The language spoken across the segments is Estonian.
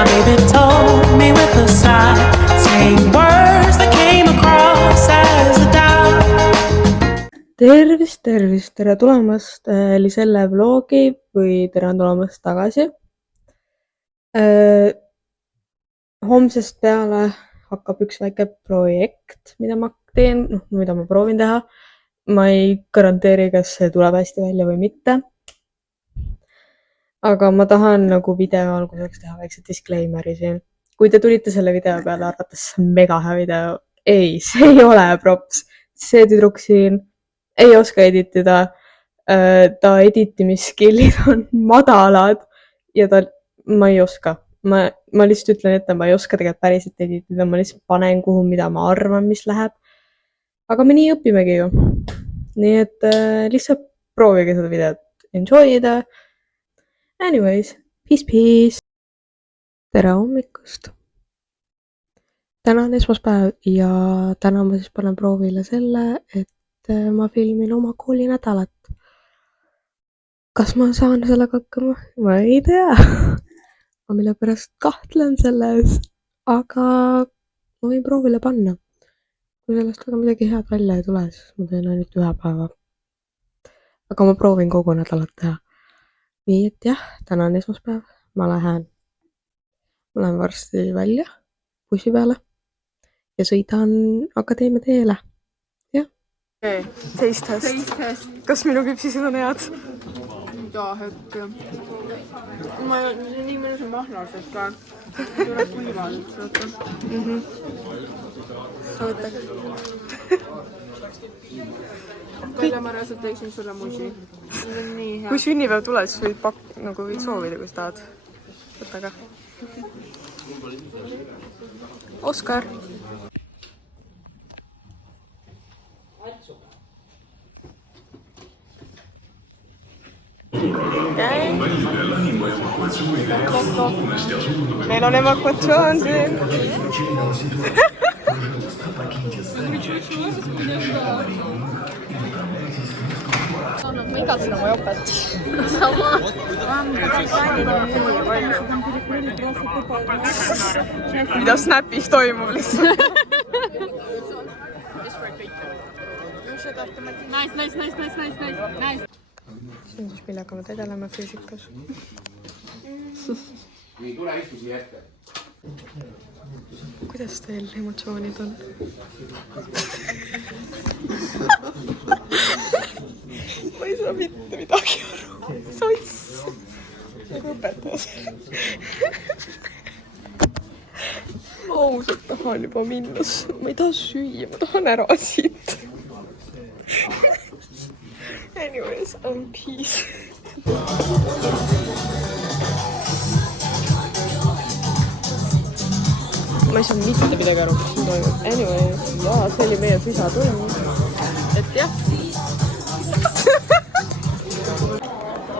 My baby told me with a sigh, saying words that came across as a doubt. Tervist, tere tulemast Liselle vlogi või tere tulemast tagasi. Homsest peale hakkab üks väike projekt, mida ma teen, mida ma proovin teha. Ma ei garanteeri, kas see tuleb hästi välja või mitte. Aga ma tahan nagu video alguseks teha väikse disclaimeri siin. Kui te tulite selle video peale arvates, see on mega hea video. Ei, see ei ole props. See tüdruk siin ei oska editida. Ta editimiskillid on madalad ja ma ei oska. Ma lihtsalt ütlen ette, ma ei oska tegelikult päriselt editida. Ma lihtsalt panen kuhu, mida ma arvan, mis läheb. Aga me nii õpimegi ju. Nii et lihtsalt proovige seda videot. Enjoy ida. Anyways, peace. Tere hommikust. Täna on esmaspäev ja täna ma siis panen proovile selle, et ma filmin oma koolinädalat. Kas ma saan sellega hakkama? Ma ei tea. Ma mille pärast kahtlen selles, aga ma võin proovile panna. Kui sellest väga midagi head välja ei tule, siis ma teen ainult ühe päeva. Aga ma proovin kogu nädalat teha. Nii et jah, täna on esmaspäev. Ma lähen varsti välja bussi peale ja sõidan akadeemia teele. Jah. Okay. Taste test. Kas minu küpsised on head? Jaa, hetke. Ma nii mõnus on mahlased ka. Tuleb kuivalt, saata. Saata. Kalle, ma reaalselt teeksin sulle musi. See on nii hea. Kui sünnipäev tuleb, siis võid soovida, kui sa tahad. Võta ka. Oskar. Meil on evakuatsioon siin. Ma igatsen oma jopet. Sama. Mida Snapis toimub lihtsalt. Nice. See on siis millega me tegeleme füüsikas. Nii, tule istu siia ette. Kuidas teil emotsioonid on? Ma ei saa mitte midagi aru. Soiss. Nagu õpetas. Ma ausalt tahan juba minna. Ma ei taha süüa, ma tahan ära siit. Anyways, peace. Ma ei saa mitte midagi aru, mis siin toimub. Anyways, see oli meie fisatund. Et jah.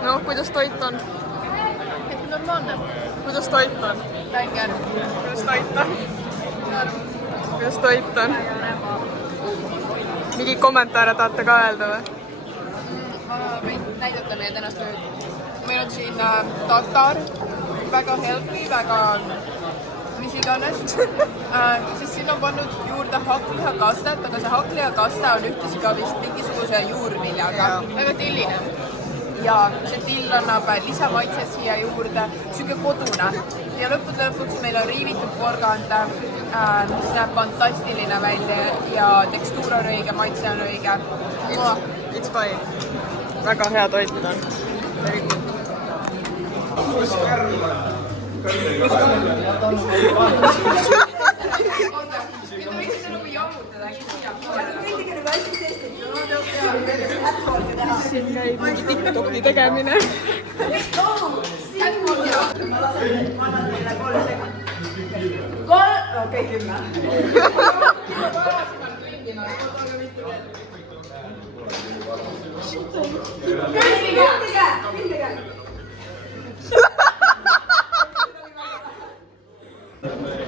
No, kuidas toit on? Normaalne. Kuidas toit on? Vänger. Kuidas toit on? Mingi kommentaare tahate ka öelda või? Ma võin näidata meie tänast tööd. Meil on siin tatar, väga healthy, väga mis iganes. Siis siin on pannud juurde hakklihakastet, aga see hakklihakaste on ühtlasi ka vist mingisuguse juurviljaga. Väga tilline. Ja see till annab lisamaitse siia juurde, süge kodune. Ja lõpuks meil on riivitud porgand, mis näeb fantastiline välja ja tekstuur on õige, maitse on õige. It's fine. Väga hea toit on. Very good. Siin käib mingi TikToki tegemine. Okei, 10.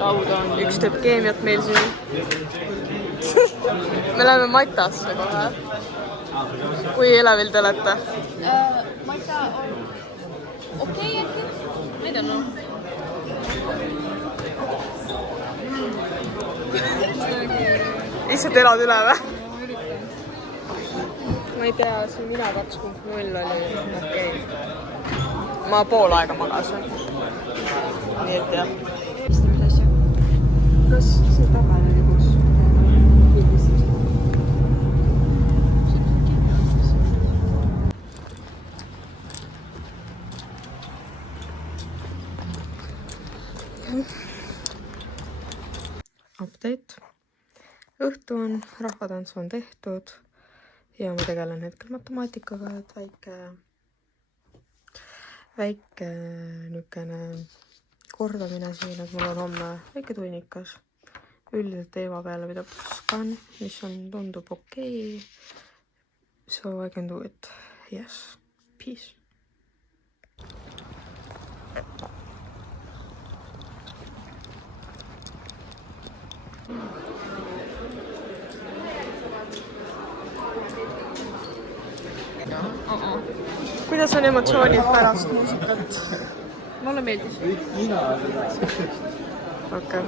Laud on, üks teeb keemiat meil siin. Me läheme Matasse kohe. Kui elevil te olete? Mata on okei äkki? I don't know. lihtsalt elad üle või? Ma ei tea, see mina 2.0 oli okei. Ma pool aega magasin. Nii et jah. Kas see tagal oli kus? Update. Õhtu on, rahvatants on tehtud ja ma tegelen hetkel matemaatikaga, et väike nükene kordamine siin, et mul on homme väike tunnikas üldiselt teema peale, mida puskan, mis on, tundub okei. So I can do it. Yes. Peace. Kuidas on emotsioonid pärast muusikat? Mulle meeldis. Okay.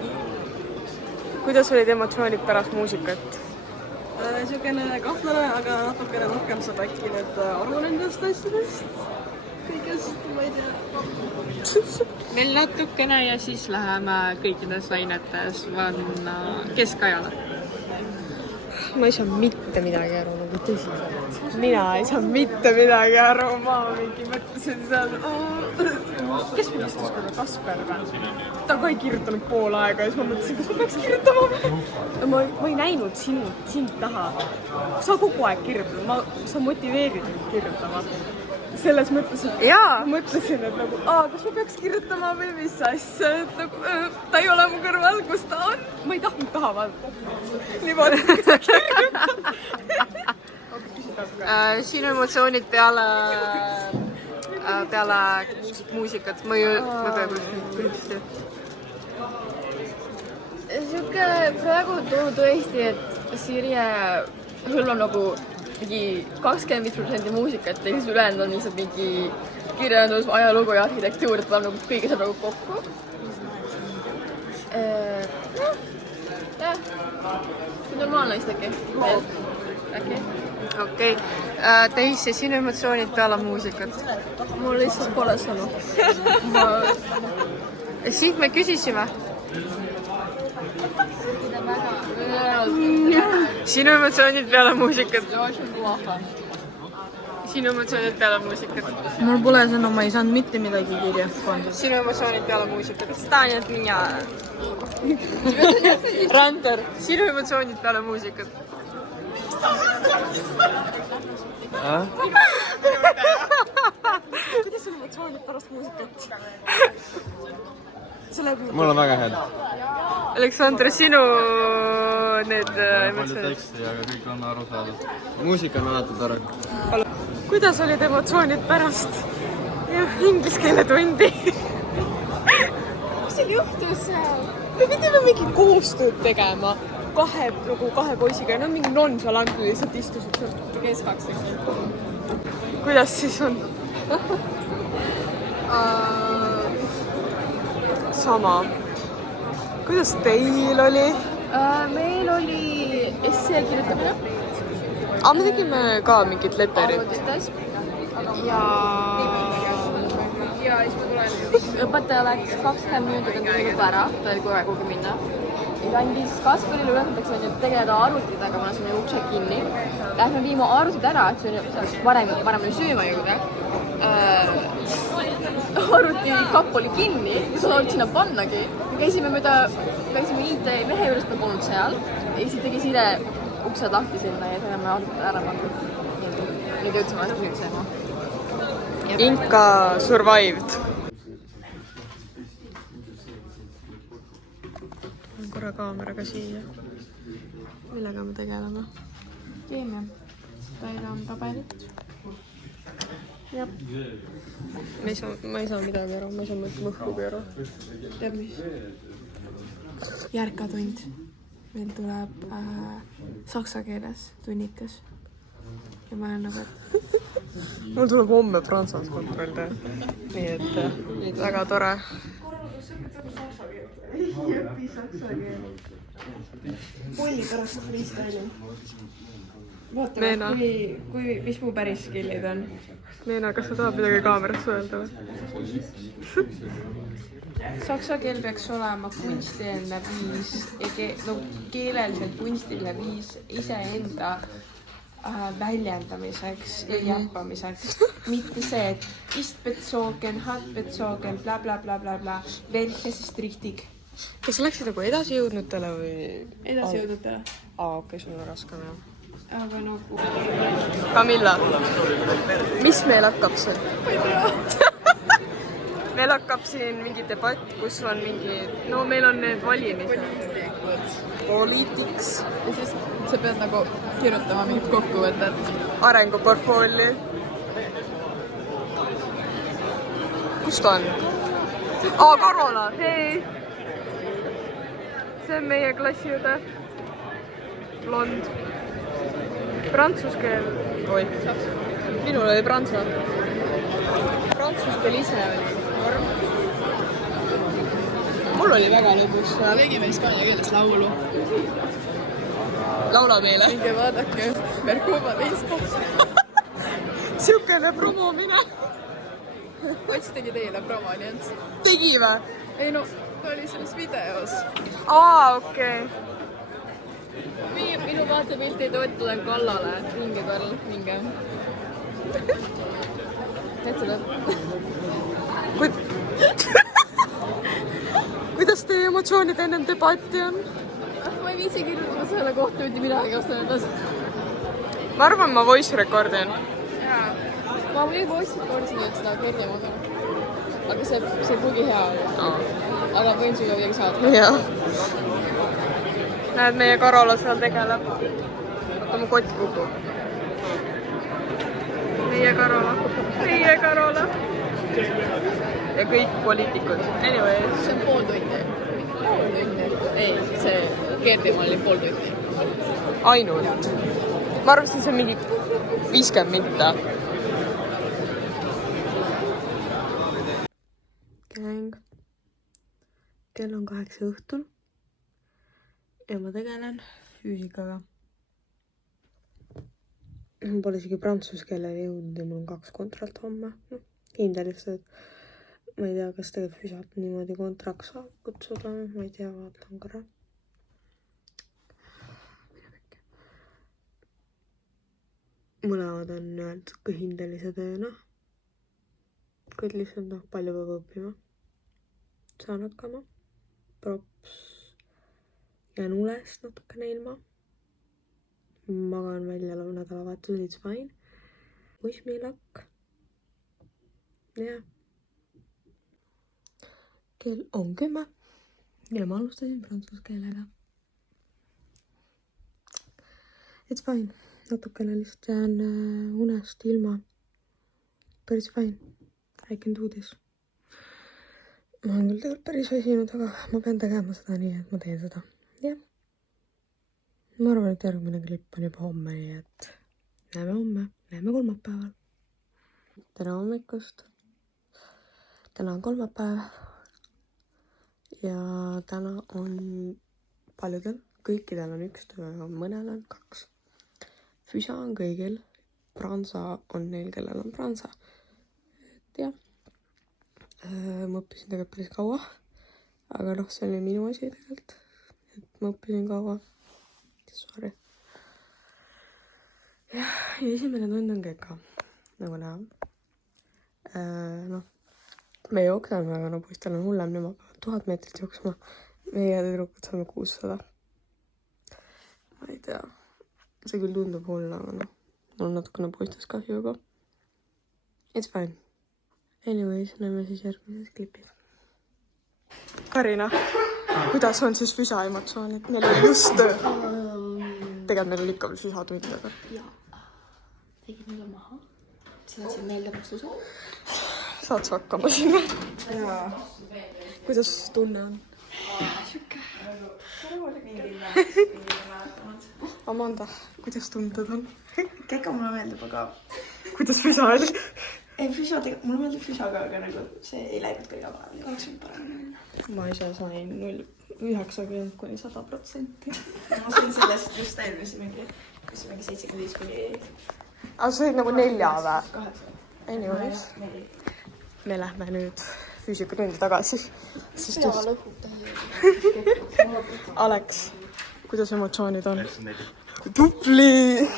Kuidas olid emotsioonid pärast muusikat? Niisugune kahtlane, aga natukene rohkem saab äkki nüüd aru nendest asjadest. Kõigest, ma ei tea. Veel natukene ja siis läheme kõikides ainetes vanna keskajale. Ma ei saa mitte midagi aru, nagu tõsiselt. Mina ei saa mitte midagi aru, ma mingi mõtlesin seal, kes mul istus korra, Kasper või? Ta ka ei kirjutanud pool aega ja siis ma mõtlesin, kas ma peaks kirjutama või? Ma ei näinud sind taha. Sa kogu aeg kirjutad, sa motiveerid mind kirjutama. Selles mõttes, et ma mõtlesin, et nagu, kas ma peaks kirjutama või mis asja, et nagu, ta ei ole mu kõrval, kus ta on. Ma ei tahtnud taha vaadata. Niimoodi, kes sa kirjutad. Sinu emotsioonid peale muusikat, ma peaaegu üldse. Siuke praegu tõesti, et Sirje hõlmab nagu mingi 25% muusikat ja siis ülejäänud on lihtsalt mingi kirjandus, ajalugu ja arhitektuur, et paneb nagu kõige saab nagu kokku. Jah, normaalne vist äkki. Okei. Teisi, sinu emotsioonid peale muusikat? Mul lihtsalt pole sõnu. Siit me küsisime. Sinu emotsioonid peale muusikat? Sinu emotsioonid peale muusikat? Mul pole sõnu, ma ei saanud mitte midagi kirja panna. Sinu emotsioonid peale muusikat? Stanjad minna. Ranter, sinu emotsioonid peale muusikat? Kuidas on emotsioonid pärast muusikat? Mul on väga head. Aleksandr, sinu need Palju emotsioonid? teksti, aga kõik on arusaadav. Muusika on alati tore. Kuidas olid emotsioonid pärast inglise keele tundi? Mis siin juhtus seal? Me pidime mingi koostööd tegema kahe poisiga ja nad mingi nonchalant lihtsalt istusid sealt keskaks. Kuidas siis on? Sama. Kuidas teil oli? Meil oli essee kirjutamine. Me tegime ka mingit letterit. Arvutites. Ja Õpetaja läks 20 minutit enda juba ära, ta oli kohe kuhugi minna. Ja andis Kasparile ülesandeks on tegeleda arvutitega, kuna see on ukse kinni. Lähme viima arvutid ära, et see on varem oli sööma jõuda. Arvutikapp oli kinni, ei saanud sinna pannagi. Me käisime IT-mehe juures, ta polnud seal. Ja siis tegi Sire uksed lahti sinna ja saime arvutid ära pandud. Nüüd jõudsime asjad nüüd seema. Inka survived. Olen korra kaameraga siia. Millega me tegeleme? Teeme. Täidame tabelit. Jah. Ma ei saa midagi aru, ma ei saa mõhkugi aru. Tead mis? Järkatund. Meil tuleb saksa keeles tunnikas. Ja ma olen nagu, et Mul tuleb homme Prantsas kontroll teha. Nii et väga tore. Polli pärast freestyle'i. Vaata, Meena. mis mu päris skillid on. Meena, kas sa tahad midagi kaamerasse öelda või? Saksa keel peaks olema kunstieelne viis, keeleliselt kunstiline viis iseenda väljendamiseks ja jäppamiseks. Mitte see, et ist bezogen, hat bezogen, bla bla bla bla bla, welches ist richtig. Kas sa läksid nagu edasijõudnutele või? Edasijõudutele. Okei, sul on raskem jah. Aga nagu... Camilla, mis meil hakkab siin? Meil hakkab siin mingi debatt, kus on mingi... No meil on need valimised. Politiks. Ja siis sa pead nagu kirjutama mingit kokkuvõtet. Arenguportfooli. Kus ta on? Karola, hei! See on meie klassiõde. Blond. Prantsuskeel. Oi. Minul oli prantsa. Prantsuskeel ise oli norm. Mul oli väga lõbus. Tegime hispaania keeles laulu. Laula meile. Minge vaadake Merkuba Instast. Siukene promomine. Ots tegi teile promo, nii et... Tegi või? Ei no, ta oli selles videos. Okei. Minu vaatepilt ei toeta, tulen kallale. Minge, Karl, minge. Et seda... Kuidas teie emotsioonid ennem debatti on? Ma ei viisi kirjutada selle kohta mitte midagi, ostan edasi. Ma arvan, ma voice recordin. Ma võin voice recordisin, et seda kergem osa. Aga see pruugi hea olla. Aga võin sulle midagi saada. Jah. Näed, meie Karola seal tegeleb. Vaata, mu kott kukub. Meie Karola. Meie Karola. Ja kõik poliitikud. Anyways. See on pool tundi. Pool tundi? Ei, see keerdimal oli pool tundi. Ainult. Ma arvasin, see on mingi 50 minta. Gäng. Kell on 8 õhtul. Ja ma tegelen füüsikaga. Ma pole isegi prantsuskeelele jõudnud ja mul on 2 kontralt homme. Kindel lihtsalt, ma ei tea, kas tegelikult füüsat niimoodi kontraks saab kutsuda. Ma ei tea, vaatan korra. Mõlemad on öeldud hindelise tööna. Kuid lihtsalt palju peab õppima. Saan hakkama. Props. Jään ulest natukene ilma. Magan välja nädalavahetusel, it's fine. Wish me luck. Jah. Kell on 10. Ja ma alustasin prantsuskeelega. It's fine. Natukene lihtsalt jään unest ilma. But it's fine. I can do this. Ma olen küll tegelikult päris väsinud, aga ma pean tegema seda nii, et ma teen seda. Jah. Ma arvan, et järgmine klipp on juba homme, nii et näeme homme. Näeme kolmapäeval. Tere hommikust. Täna on kolmapäev. Ja täna on paljudel, kõikidel on 1 töö, mõnel on 2. Füsa on kõigil. Pransa on neil, kellel on pransa. Et jah. Ma õppisin tegelikult päris kaua. Aga see oli minu asi tegelikult. Et ma õppisin kaua. Sorry. Ja esimene tund on keka. Nagu näha. Me jookseme, aga poistel on hullem. Nemad peavad 1000 meetrit jooksma. Meie tüdrukud saame 600. Ma ei tea. See küll tundub hull, aga mul on natukene poistest kahju juba. It's fine. Anyways, näeme siis järgmises klipis. Karina, kuidas on siis füsa emotsioonid? Meil oli just töö. Tegelikult meil oli ikka veel füsa tund, aga... Jaa. Tegin neile maha. Saatsin neile vastuse. Saad sa hakkama sinna? Jaa. Kuidas tunne on? Siuke. Amanda, kuidas tunded on? Keka mulle meeldib, aga... Kuidas füsa oli? ei, füsio tegelikult, mulle meeldib füsioga, aga nagu see ei läinud kõige paremini, oleks võinud paremini minna. ma ise sain 90 kuni 100%. ma sain sellest just eelmisimegi 75 kuni... aga sa olid nagu 4 või? 8. Anyways. Me lähme nüüd füüsikatundi tagasi. Sest just... Alex, kuidas emotsioonid on? Tupli!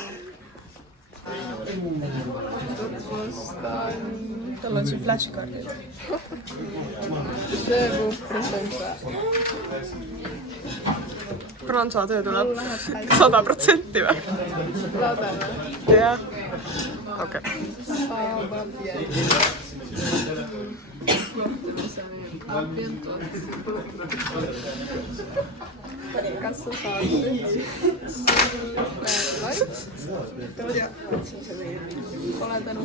Tal on siin flashcardid. see puhkus on see. Pransa töö tuleb 100% või? Lademe. Jah. Okei. Kas sa saad ole tänu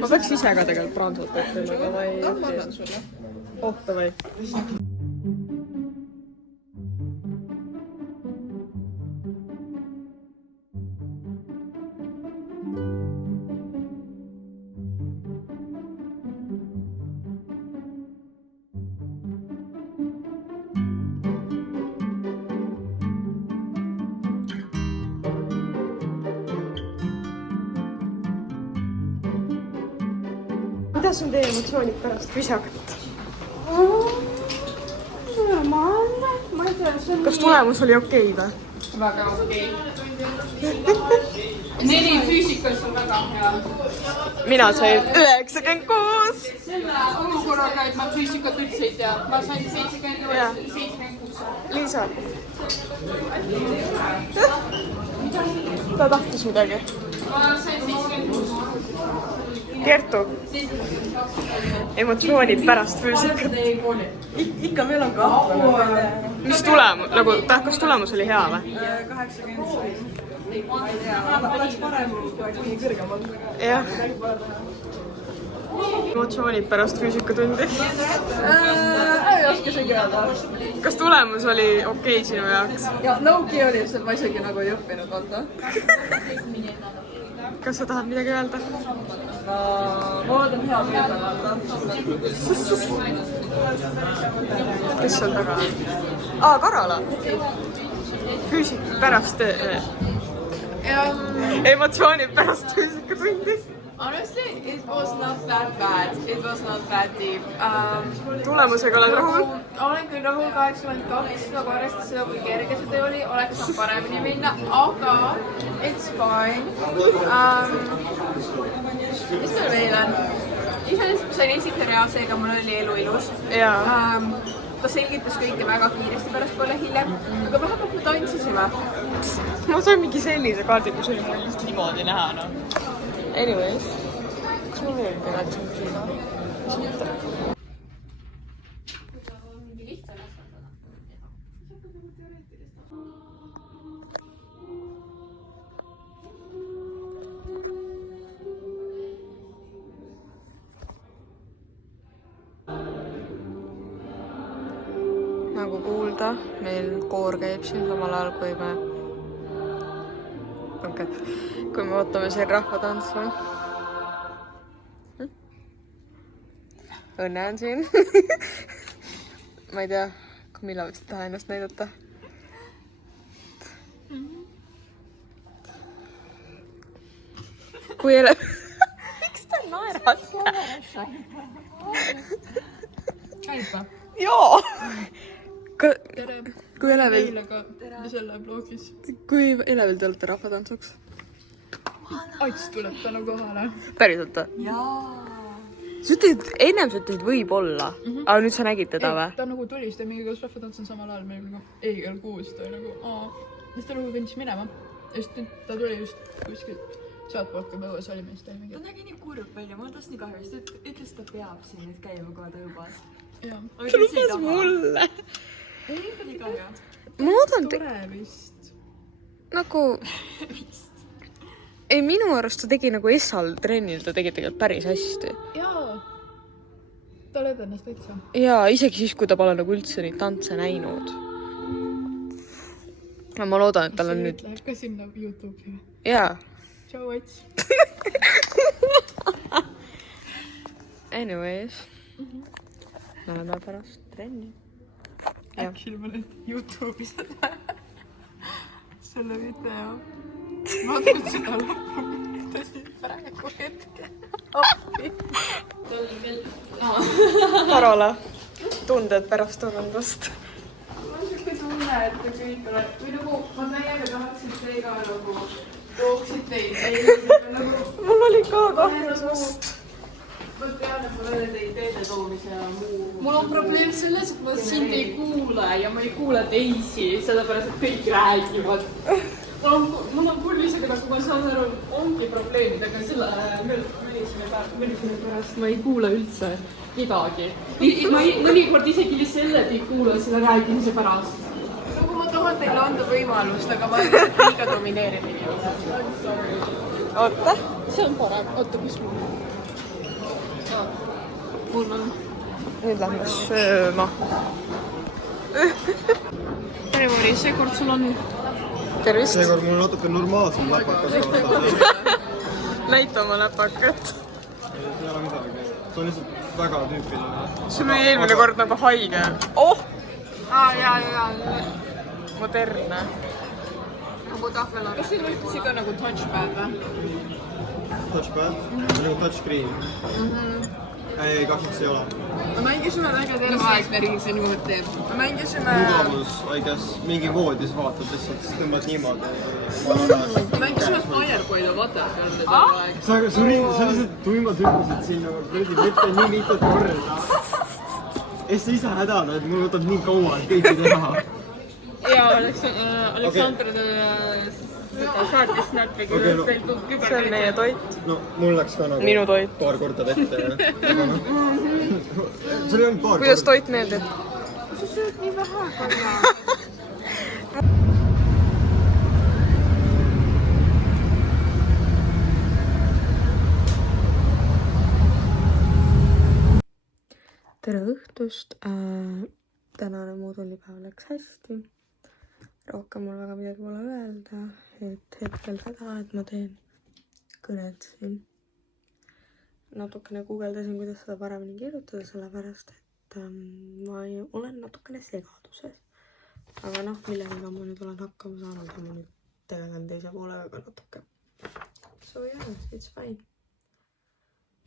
Ma peaks ise ka tegelikult pransut õppima, aga ma ei... ma annan sulle. Ohta või? Kuidas on teie emotsioonid pärast füsikat? Normaalne, ma ei tea, see on... Kas tulemus oli okei või? Väga okei. 4 füüsikas on väga hea. Mina sain 96! Selle olukorraga, et ma füüsikat üldse ei tea. Ma sain 76. Liisa. Ta tahtis midagi. Ma sain 76. Kertu. Emotsioonid pärast füüsikat. ikka meil on kahtlane. Mis tulemus? Nagu, kas tulemus oli hea või? 80. Ma ei tea, oleks parem, kui oleks nii kõrgem olnud. Jah. Emotsioonid pärast füüsikatundi. Ei oska isegi öelda. Kas tulemus oli okei sinu jaoks? Ja nõuki oli, sest ma isegi nagu ei õppinud, vaata. Kas sa tahad midagi öelda? Ma oodan head meelde, vaata. Kes sul taga on? Karola. Füüsik pärast... Emotsioonid pärast füüsikatundi. Honestly, it was not that bad. It was not that deep. Tulemusega oled rahul? Olen küll rahul 82, nagu arvestades seda, kui kerge see töö oli, oleks saanud paremini minna, aga it's fine. Mis meil veel on? Iseenesest sain esimese reaalseega, mul oli elu ilus. Jaa. Ta selgitas kõike väga kiiresti pärastpoole hiljem, aga vahepeal me tantsisime. Ma sain mingi sellise kaardi, kus oli mul just niimoodi näha, no. Anyways. Kas mul veel midagi siin küsida? Mis mõte? Nagu kuulda, meil koor käib siin samal ajal, kui me vaatame siin rahvatantsu. Õnne on siin. Ma ei tea, millal võiks taha ennast näidata. Kui ele... Miks ta naerad? Käib või? Joo! Tere! Kui Elevil... Selle blogis. Kui Elevil te olete rahvatantsuks? Ats tuleb tänu kohale. Päriselt või? Jaa. Sa ütled, ennem sa ütled võib-olla, aga nüüd sa nägid teda või? Ta nagu tuli, siis ta mingi, kas rahvatants on samal ajal, meil nagu ei kell 6, ta nagu siis ta nagu kõndis minema. Ja siis ta tuli just kuskilt sealtpoolt, kui me õues olime, siis ta oli mingi... Ta nägi nii kurb välja, mul tõesti nii kahju, siis ta ütles, et ta peab siin nüüd käima kohe tõubas. Jaa. Ta lubas mulle. Ei, nii kahju. Ma oodan... Tore vist. Nagu... Ei, minu arust ta tegi nagu Essal trennil, ta tegi tegelikult päris hästi. Jaa. Ta lööb ennast täitsa. Jaa, isegi siis, kui ta pole nagu üldse neid tantse näinud. Ma loodan, et tal on nüüd... Läheb ka sinna YouTube'i. Jaa. tšau, Ots. Anyways. Läheme pärast trenni. Äkki ma nüüd YouTube'i selle video. Ma olen seda lõppu mõtlesin praegu hetke. Appi. Karola, tunded pärast turundust. Mul on siuke tunne, et te kõik olete, või nagu ma täiega tahaksin teiega nagu tooksid teid. Mul oli ka kahtlusust. Ma tean, et ma olen teid teede toomise ja muu. mul on probleem selles, et ma sind ei kuule ja ma ei kuule teisi, sellepärast et kõik räägivad. Mul on küll isegi, nagu ma saan aru, ongi probleemidega selle mõnisime pärast, ma ei kuule üldse midagi. Ma mõnikord isegi lihtsalt ei kuule selle räägimise pärast. Nagu ma tahan teile anda võimalust, aga ma olen liiga domineeriv inimene. Oota. See on parem. Oota, kus mul on? Mul on. Nüüd lähme sööma. Perimari, seekord sul on... Tervist. Seekord mul natuke normaalsem läpakas aastas. Näita oma läpakat. Ei ole midagi. See on lihtsalt väga tüüpiline. Sul oli eelmine kord nagu haige. Oh! Jaa. Modernne. Nagu tahvel on. Kas siin võiks ka nagu touchpad või? Touchpad? Nagu touchscreen? Ei, kahjuks ei ole. Me mängisime väga terve aeg Riisi niimoodi teeb. Me mängisime... Mugavus, I guess, mingi voodis vaatad lihtsalt, siis tõmbad niimoodi. Me mängisime Fireboy'd ja Waterfall'id terve aeg. Sa lihtsalt tuimad hüppasid siin nagu kuradi vette nii mitut korda. Ja sa ise hädad, et mul võtab nii kaua, et kõiki teha. Ja Aleksandr saatis näppiga. See on meie toit. No, mul läks ka nagu Minu toit. paar korda vette. Sul ei olnud paar Kuidas korda. toit meeldib? Sa sööd nii vähe korra. Tere õhtust. Tänane moodullipäev läks hästi. Rohkem mul väga midagi pole öelda, et hetkel seda, et ma teen kõned siin. Natukene guugeldasin, kuidas seda paremini kirjutada, sellepärast et ma olen natukene segaduses. Aga noh, millega ma nüüd olen hakkama saanud ja ma nüüd tegelen teise poolega natuke. So yeah, it's fine.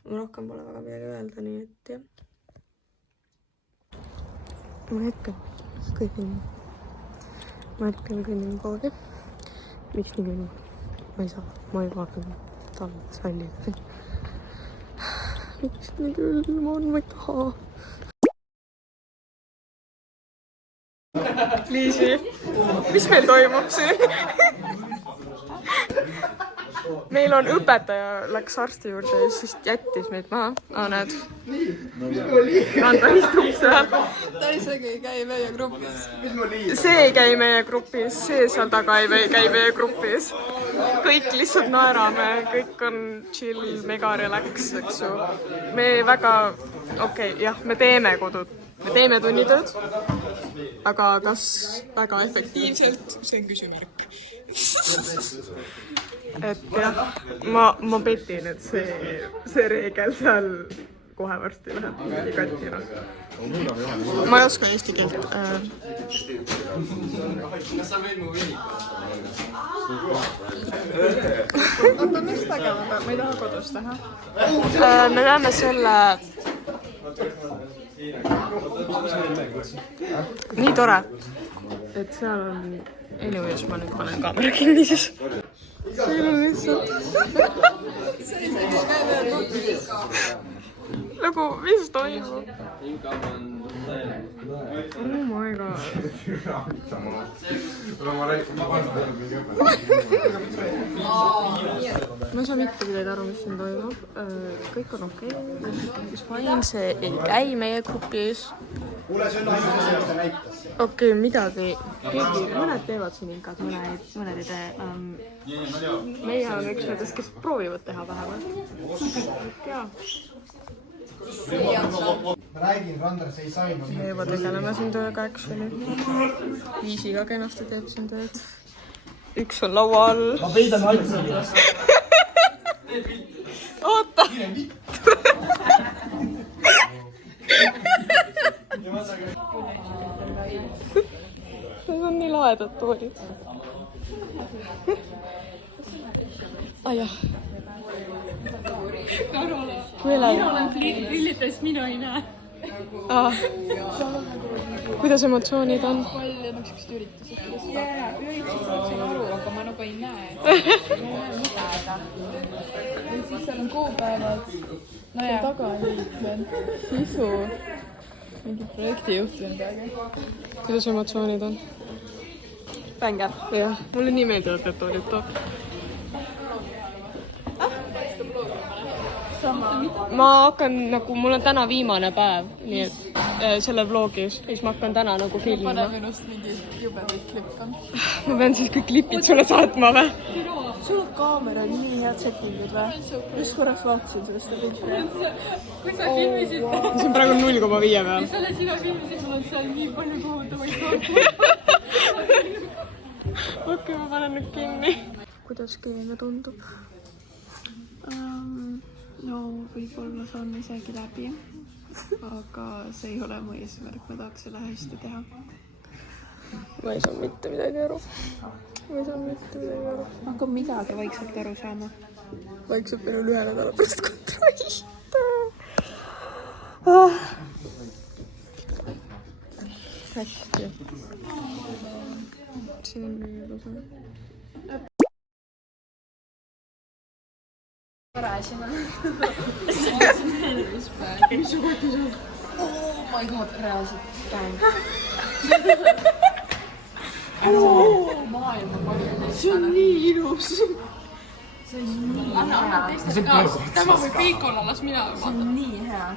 Rohkem pole väga midagi öelda, nii et jah. Ma hetkel kõnnin poodi. Miks nii kõnnin? Ma ei saa, ma ei vaata talves välja. Miks nii külm on, ma ei taha. Liisi, mis meil toimub siin? Meil on õpetaja, läks arsti juurde ja siis jättis meid maha. Näed. Randa istub seal. Ta isegi ei käi meie grupis. See ei käi meie grupis, see seal taga ei käi meie grupis. Kõik lihtsalt naerame, kõik on chill, mega relax, eks ju. Me väga, jah, me teeme tunnitööd, aga kas väga efektiivselt, see on küsimärk. Et jah, ma petin, et see reegel seal kohe varsti läheb katina. Ma ei oska eesti keelt. Oota, mis tegema peab? Ma ei taha kodus teha. Me peame selle... Nii tore. Et seal on... Anyways, ma nüüd panen kaamera kinni siis. See on lihtsalt... Nagu, mis toimub? Oh my god. Ma ei saa mitte midagi aru, mis siin toimub. Kõik on okei. Fine, see ei käi meie grupis. Okei, midagi. Mõned teevad siin inkad, mõned ei tee. Meie on üks nendest, kes proovivad teha vähemalt. Jaa. Räägin, Randers ei sai. Me juba tegeleme siin tööga, actually. Viisi ka kenasti teeb siin tööd. Üks on laua all. Ma peidan alt sellest. oota. Need on nii lahedad toolid. Ai jah. Mina olen prillides, mina ei näe. Kuidas emotsioonid on? palju niisugust üritused, kuidas üritused saaksin aru, aga ma nagu ei näe. Ma ei näe midagi. Ja siis seal on kuupäevad. Seal taga on liikmed. Sisu. Mingi projektijuht või midagi. Kuidas emotsioonid on? Bänger. Jah, mulle nii meeldivad need toolid toob. Ma hakkan nagu, mul on täna viimane päev, nii et selle vlogis, siis ma hakkan täna nagu filmima. Pane minust mingi jubedaid klippe. Ma pean siis kõik klipid sulle saatma või? Sul on kaamera nii head settingud või? Just korraks vaatasin sellest pilti. Kui sa filmisid, See on praegu 0,5 peal. selle sina filmisid, mul on seal nii palju kohutavaid Okei, ma panen nüüd kinni. Kuidas keemia tundub? No võib-olla saan isegi läbi, aga see ei ole mu eesmärk, ma tahaks selle hästi teha. Ma ei saa mitte midagi aru. Aga midagi vaikselt aru saama. Vaikselt meil on 1 nädala pärast kontrollida. Hästi. Siin on nii ilus. Rääsime. Mis su kotis on? Oh my god, reaalselt käing. Maailma parim. See on nii ilus. See on nii hea. Anna teistele ka. Tämä või kõik olla, las mina See on nii hea.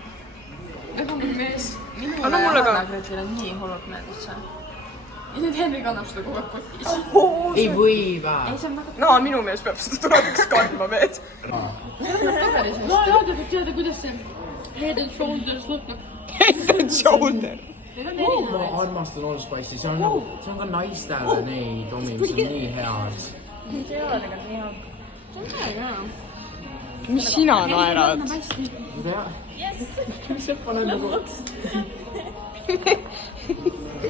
Ega mul mees. Minule ja Hanna-Gretel on nii hullult meeldis see. Ja nüüd Henrik annab seda kogu aeg kotis. ei või vä? Ei, see on väga No, minu mees peab seda tuleviks kandma mees. see on paberis Ma ei taha teada, kuidas see Head and Shoulders lõpeb. Head and shoulder. ma armastan Old Spice'i, see on nagu, see on ka naistele neid omi, mis on nii head. Need ei ole tegelikult nii hea. See on väga hea. Mis sina naerad? see pole nagu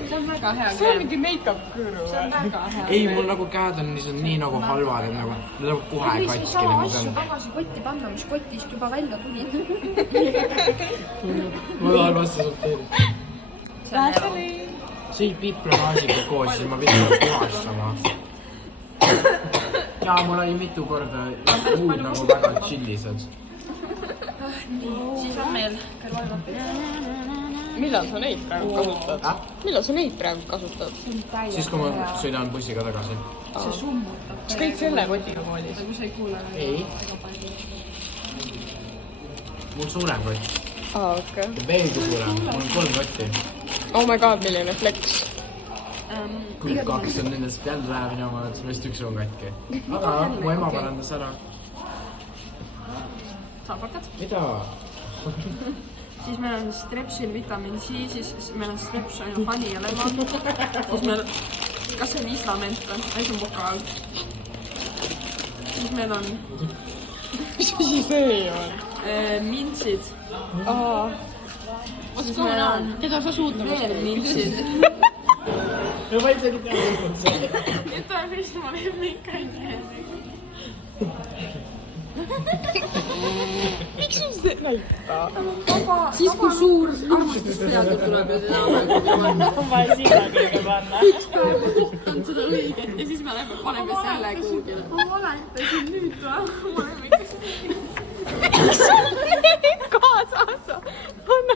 See on väga hea. See on mingi make-up kõõru. See on väga hea. ei, mul nagu käed on nii nagu halvad, et nagu läheb kohe Ei katki. saa asju tagasi kotti panna, mis kotist juba välja tulid. ma tahan vastu sorteerida. sõid pipramaasiga koos, siis ma pidin puhastama. ja mul oli mitu korda huud nagu väga chillised. Siis on meil kõrvalvapid. Millal sa neid praegu kasutad? Millal sa neid praegu kasutad? siis kui ma sõidan bussiga tagasi. See summutab. Kas käid selle kotiga koolis? Kui sa ei kuule. ei. mul suurem kott. Okei. veelgi suurem, mul on 3 kotti. Oh my god, milline flex. kui 2 on nendest jälle läheb minema, siis vist 1 on katki. aga mu ema parandas ära. Saab hakkad? mida? Siis meil on Strepsil vitamiin C, siis meil on Strepsil honey ja lemon. Siis meil, kas see on islament või? Ei, see on pokaal. Siis meil on Mis asi see on? mintsid. Siis meil on keda sa suudnud? Veel mintsid. no ma isegi tean seda. Ütle, mis ma lemmikaid teen. Miks sul see näita? Siis kui suur arvustusteade tuleb ja seda On vaja siia kõige panna. üks päev ma kohtan seda õiget ja siis me paneme selle kuhugile. Ma valetasin nüüd või? Ma lemmikaid. Miks sul need kaasas on?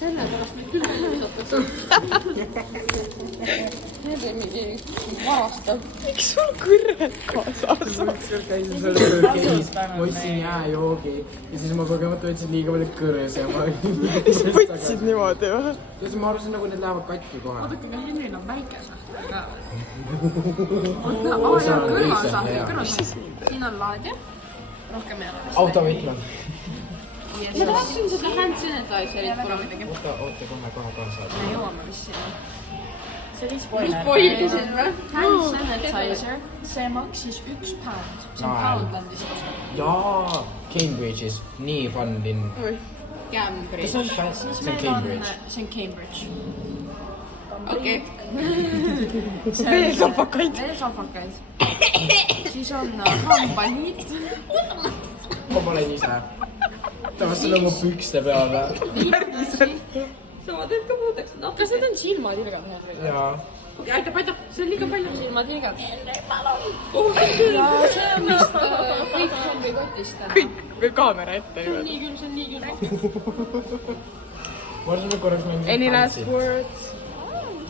Sellepärast nüüd küll näidatakse. Need on mingi varastab. Miks sul kõrred kaasas on? ma ostsin jääjoogi ja siis ma kogemata võtsin liiga palju kõrres ja ma Võtsid niimoodi või? ja siis ma arvasin nagu need lähevad katki kohe. Vaadake, aga Henril on väike sahtel ka. Kõrvalsahtel. Siin on laadja. Rohkem ei ole. autovõtme. Ma tahaksin seda hand sanitizerit korraldada. oota kohe saada. Me jõuame vist sinna. spoilisin või? Hand sanitizer, see maksis £1. See on Poundlandist osta. Jaa, Cambridge'is. Nii fun linn. Cambridge. See on Cambridge. See on Cambridge. Okei. Veel sopakaid. Veel sopakaid. Siis on hambaniit. Ma panen ise. Ta vast on oma pükste peale. Sama teed ka puudeks. No, kas need on silmatilgad? Jaa. Okei, aitab. See on liiga palju silmatilgad. Ja see on vist kõik kombi kotist. Kõik kaamera ette. See on nii küll. Ma arvan, et korraks mängin Any last words?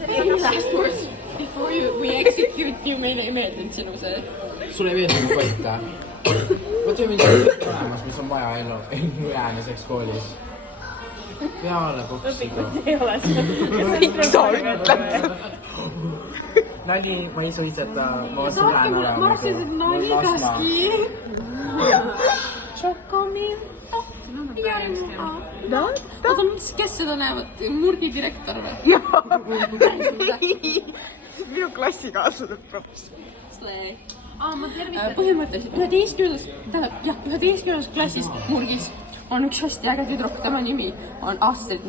Any last words before we execute you meile ei meeldinud sinu see. Sulle ei meeldinud koita. Võtame mingi olemas, mis on vaja jäämiseks koolis. Peale boksiga. Miks sa ütled? Nali, ma ei suitseta. Ma sulen ära. Ma arvasin, et nali kaski. Tšokominto. Oota, kes seda näevad? Murgi direktor või? Minu klassikaaslased props. Põhimõtteliselt 11. klassis Murgis on üks hästi äge tüdruk, tema nimi on Astrid.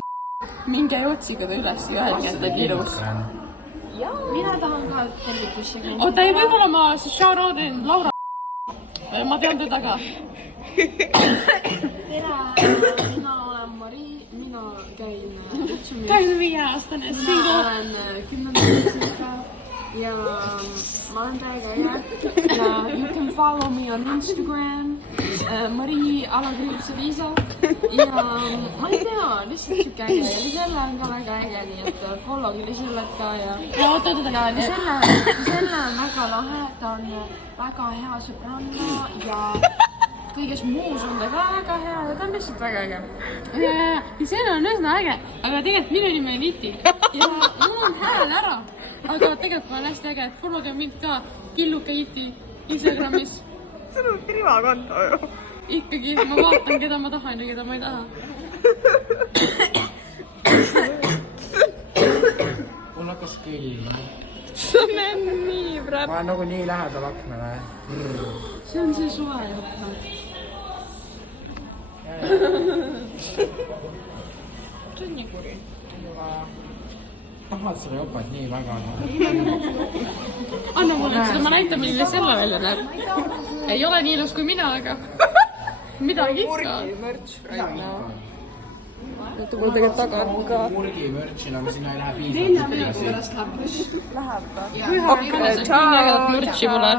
Minge ja otsige ta üles ja öelge, et ta on ilus. Mina tahan ka tervitussi. Oota, ei võib-olla ma siis shoutoudin Laura. Ma tean teda ka. Tere, mina olen Mari, mina käin kutsumis. 25-aastane Mina single. olen 10. klassiga ja ma olen täiega äge. Ja you can follow me on Instagram. Mari_Liisa. Ja ma ei tea, lihtsalt siuke äge. Ja Liselle on ka väga äge, nii et followgi Lisellet ka ja Liselle on väga lahe, ta on väga hea sõbranna ja kõiges muus on ta ka väga hea ja ta on lihtsalt väga äge. Ja see on üsna äge, aga tegelikult minu nimi on Iti ja mul on hääl ära. Aga tegelikult ma olen hästi äge, et followge mind ka Killuke Iti Instagramis. Sul on privakonto ju. Ikkagi ma vaatan, keda ma tahan ja keda ma ei taha. Mul hakkas külma. See on nii praegu. Ma olen nagu nii lähedal aknale. See on see suve jutt. See on nii kuri. Tahad seda jopat nii väga? Anna mulle seda, ma näitan, milline selle välja näeb. Ei ole nii ilus kui mina, aga midagi ikka. Murgi mürts praegu. Oota, mul tegelikult taga on ka. Murgi mürtsi, nagu sinna ei lähe piisavalt. Läheb ka. Hakkame sealt nii ägedat mürtsi mulle.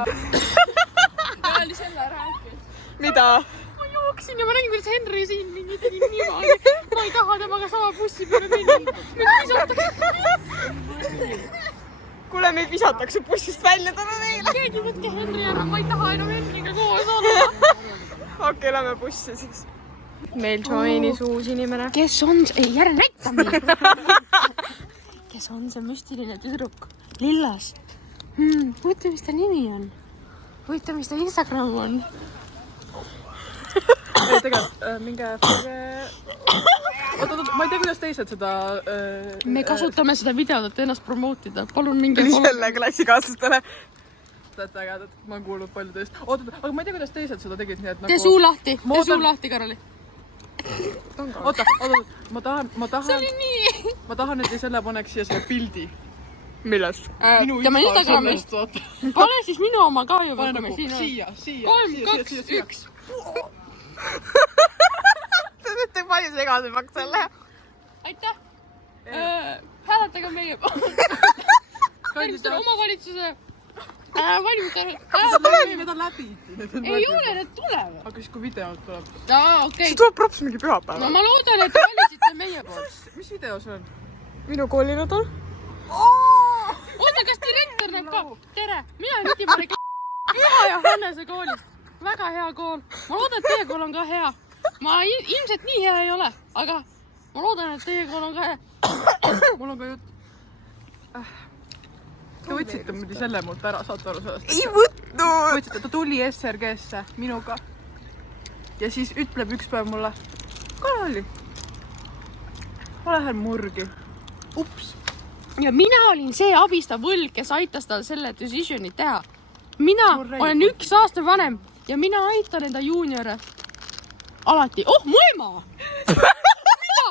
Mida? Ma jooksin ja ma nägin, kuidas Henri siin mingi tegi niimoodi. Ma ei taha temaga sama bussi peale minna. Meid visatakse. Kuule, meid visatakse bussist välja täna neile. Keegi võtke Henri ära, ma ei taha enam Henriga koos olla. Okei, lähme bussi siis. Meil joinis uus inimene. Kes on see? Ei, ära näita meid. Kes on see müstiline tüdruk? Lillas. Huvitav, mis ta nimi on? Huvitav, mis ta Instagram on? Ei, tegelikult minge... Oota, ma ei tea, kuidas teised seda... Me kasutame seda videot, et ennast promootida. Palun minge... Selle klassikaaslastele. Teate ägedad, ma olen kuulnud paljudest. Oota, aga ma ei tea, kuidas teised seda tegid, nii et nagu... Tee suu lahti, Karoli. Oota, ma tahan... See oli nii. Ma tahan, et selle paneks siia selle pildi. Millest? Minu Tema Instagramist. Pane siis minu oma ka juba. Pane nagu siia. 3, 2, 1. Te teete palju segasemaks selle. Aitäh. Hääletage meie poolt. Järgmistel omavalitsuse valimistel. Need on läbi. Ei ole, need tulevad. Aga siis, kui videod tuleb. Okei. See tuleb props mingi pühapäeval. No ma loodan, et te valisite meie poolt. Mis video see on? Minu koolinädal. Oota, kas direktor näeb ka? Tere, mina olen Itimaale Püha ja Hannese koolist. Väga hea kool. Ma loodan, et teie kool on ka hea. Ma ilmselt nii hea ei ole, aga ma loodan, et teie kool on ka hea. Mul on ka jutt. Te võtsite muidu selle mult ära, saate aru sellest? Ei võtnud! Võtsite, ta tuli SRG-sse minuga. Ja siis ütleb üks päev mulle, Karoli, ma lähen Murgi. Ups, ja mina olin see abistav võlg, kes aitas tal selle decision'i teha. Mina olen 1 aasta vanem ja mina aitan enda juuniore alati. Oh, mu ema! Mida?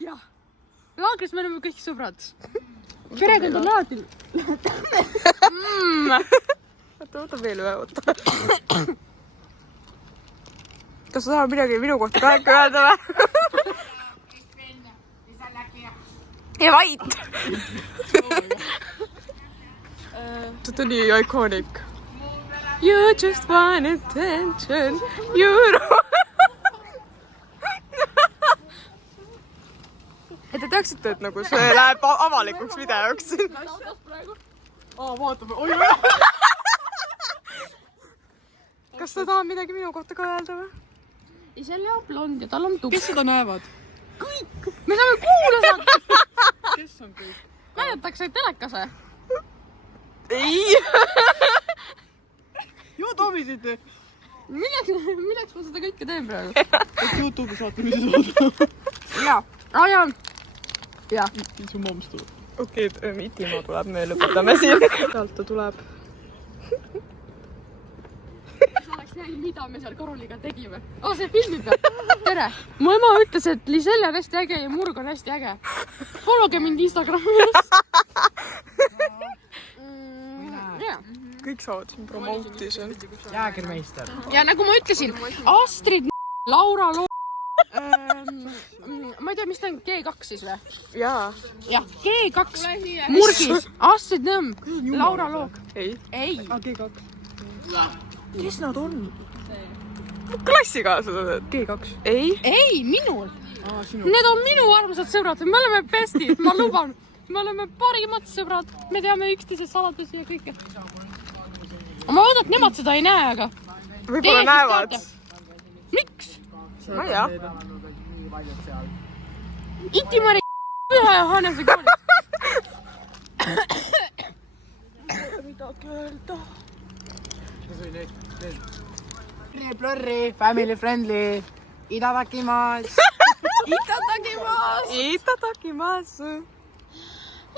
Jah. Laagris me oleme kõik sõbrad. Perekond on alati. Oota veel ühe, oota. Kas sa tahad midagi minu kohta ka äkki öelda või? Ja vait! Ta tuli iconic. You just want attention. You know. Et te teaksite, et nagu see läheb avalikuks videoks. Vaatame, oi! Kas sa tahad midagi minu kohta ka öelda või? Ja selle on blond ja tal on tukk. Kes seda näevad? Kõik! Me saame kuulada! Kes on kõik? Näidatakse telekase. Ei! Joo, Tomisite! Milleks ma seda kõike teen praegu? Et YouTube'i saate, mis sa saad? Jaa. Ja. Su moms tuleb. Okei, Itimaa tuleb, me lõpetame siin. Sealt ta tuleb. Sa oleks näinud, mida me seal Karoliga tegime. See filmib või? Tere! Mu ema ütles, et Liselle on hästi äge ja Murg on hästi äge. Followge mind Instagramis. Kõik saavad siin promooti siin. Jäägermeister. Ja nagu ma ütlesin, Astrid, Laura Loog, ma ei tea, mis ta on, G2 siis või? Jaa. Jah, G2, Murgis, Astrid Nõmm, Laura Loog. Ei. G2. Kes nad on? Klassikaaslased. G2. Ei, minul. Need on minu armsad sõbrad, me oleme bestid, ma luban. Me oleme parimad sõbrad, me teame üksteise saladusi ja kõike. Ma loodan, et nemad seda ei näe, aga... Võib-olla näevad. Miks? Ma ei tea. Itimari Püha Johannese koolis. Midagi öelda. Blurry, family friendly. Itadakimasu. Itadakimasu.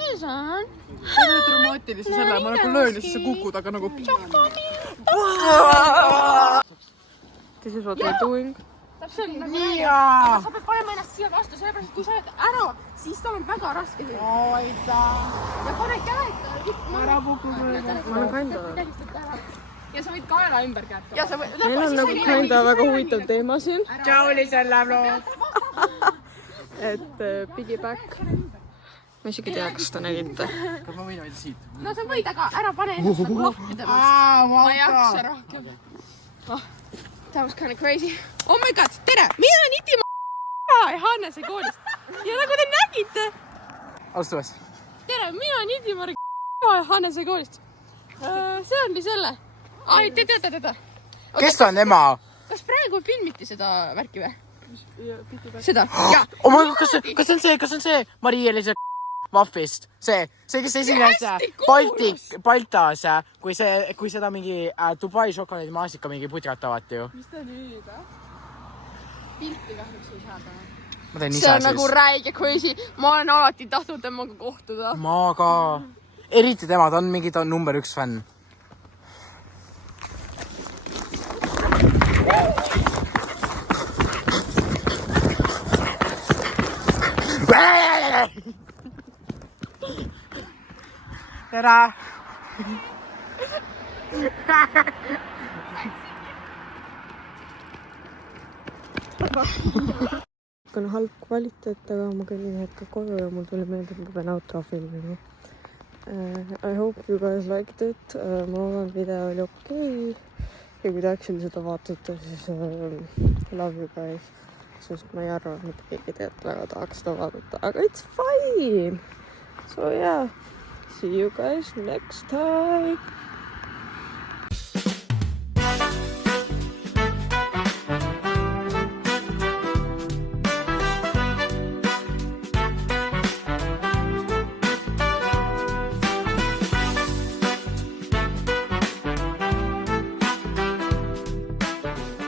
See on... See on dramaatilise selle, ma nagu löön ja siis sa kukud, aga nagu... This is what we're doing. See on nagu nii, aga sa pead panema ennast siia vastu, sellepärast, et kui sa oled ära, siis tal on väga raske. Oita. Ja pane käed. Ära puku sulle. Ma olen kinda. Ja sa võid kaela ümber kätta. Ja sa võid... Meil on nagu kinda väga huvitav teema siin. Tšau, Liselle vlog. Et piggyback. Ma isegi tea, kas ta nägite. Kas ma võin hoida siit? No sa võid, aga ära pane ennast nagu lahti temast. Ma ei jaksa rohkem. That was kind of crazy. Oh my god, tere! Mina olen Itimaa Johannese koolist. Ja nagu te nägite... Alustus. Tere, mina olen Itimaa Johannese koolist. See on Liselle. Ai, te teate teda. Kes on ema? Kas praegu filmiti seda värki või? Seda? Jaa. Oh my god, kas on see Marie-Elise Vahvist? See, kes esines Baltas, kui seda mingi Dubai šokolaadimaasika mingi putrat avati ju. Mis ta nüüd, Pilti kahjuks ei saada. Ma teen see on nagu räige crazy. Ma olen alati tahtnud temaga kohtuda. Ma ka. Eriti tema, ta on mingi number 1 fänn. Tere! on halb kvaliteet, aga ma käin hetkel koju ja mul tuli meelde, et ma pean outro filmima. I hope you guys liked it. Ma loodan, video oli okei. Ja kui te actually seda vaatate, siis love you guys. Sest ma ei arva, et mitte keegi tegelikult väga tahaks seda vaadata. Aga it's fine! So yeah, see you guys next time!